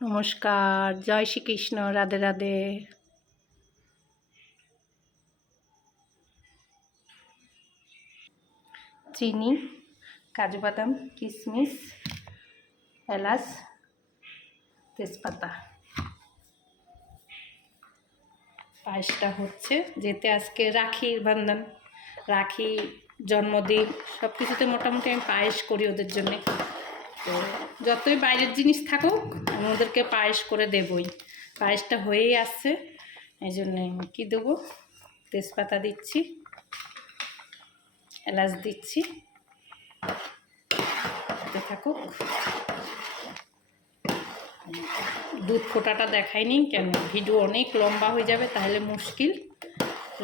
নমস্কার, জয় শ্রীকৃষ্ণ, রাধে রাধে। চিনি, কাজু বাদাম, কিশমিশ, এলাচ, তেজপাতা। পায়েসটা হচ্ছে যেতে আজকে রাখির বান্ধন, রাখি, জন্মদিন সব কিছুতে মোটামুটি আমি পায়েস করি ওদের জন্যে। তো যতই বাইরের জিনিস থাকুক আমি ওদেরকে পায়েস করে দেবই। পায়েসটা হয়েই আসছে, এই জন্যে কী দেবো, তেজপাতা দিচ্ছি, এলাচ দিচ্ছি, থাকুক। দুধ ফোটাটা দেখাইনি কেন, ভিডিও অনেক লম্বা হয়ে যাবে, তাহলে মুশকিল।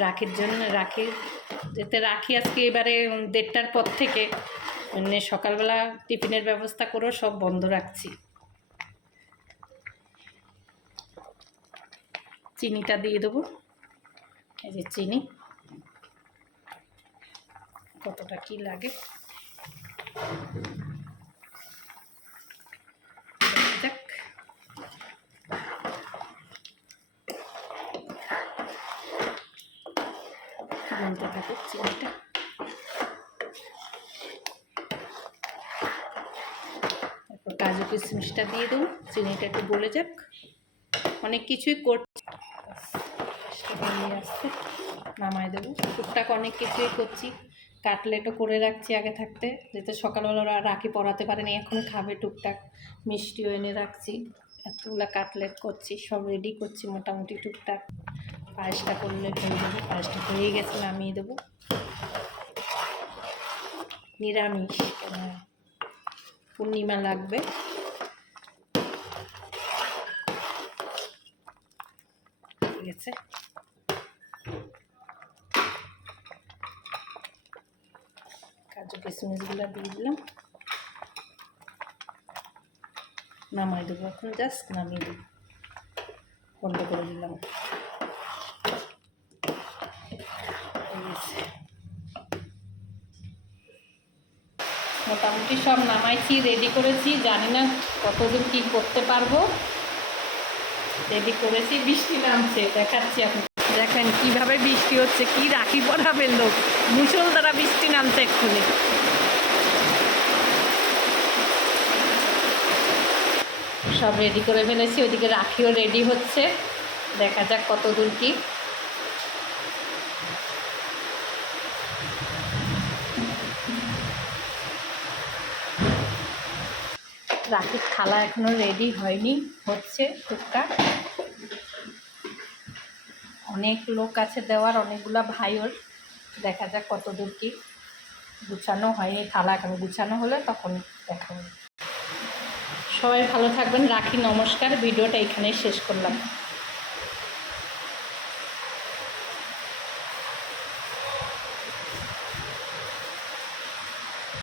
রাখির জন্য, রাখি যেতে রাখি আজকে এবারে 1:30টার পর থেকে, মানে সকালবেলা টিফিনের ব্যবস্থা করেও সব বন্ধ রাখছি। চিনিটা দিয়ে দেবো, এই যে চিনি, কতটা কি লাগে যাক। বলতে থাকুক চিনিটা। তারপর কাজু কিশমিশটা দিয়ে দেবো, চিনিটা একটু গলে যাক। অনেক কিছুই করছি, আসছে নামাই দেবো। টুকটাক অনেক কিছুই করছি, কাটলেটও করে রাখছি আগে থাকতে, যাতে সকালবেলা ওরা রাখি পরাতে পারেনি, এখন খাবে। টুকটাক মিষ্টিও এনে রাখছি, এতগুলো কাটলেট করছি, সব রেডি করছি মোটামুটি টুকটাক। পায়েসটা করলে হয়ে যাবে, পায়েসটা হয়ে গেছে, নামিয়ে দেবো। নিরামিষ, পূর্ণিমা লাগবে। ঠিক আছে, কাজু কিশমিশগুলো দিয়ে দিলাম, নামাই দেবো এখন, জাস্ট নামিয়ে দেবো, বন্ধ করে দিলাম। মোটামুটি সব নামাইছি, রেডি করেছি, জানি না কতদূর কী করতে পারবো। রেডি করেছি, বৃষ্টি নামছে, দেখাচ্ছি এখন। দেখেন কিভাবে বৃষ্টি হচ্ছে, কি রাখি পরাবেন লোক, মুষলধারা বৃষ্টি নামছে এক্ষুনি। সব রেডি করে ফেলেছি, ওইদিকে রাখিও রেডি হচ্ছে, দেখা যাক কত দূর কি। রাখির থালা এখনো রেডি হয়নি, হচ্ছে টুকটাক। অনেক লোক আছে দেওয়ার, অনেকগুলা ভাইওর, দেখা যাক কত দূর কি। গুছানো হয়নি থালা, এখন গুছানো হলে তখন দেখাবো। সবাই ভালো থাকবেন, রাখি, নমস্কার। ভিডিওটা এখানেই শেষ করলাম।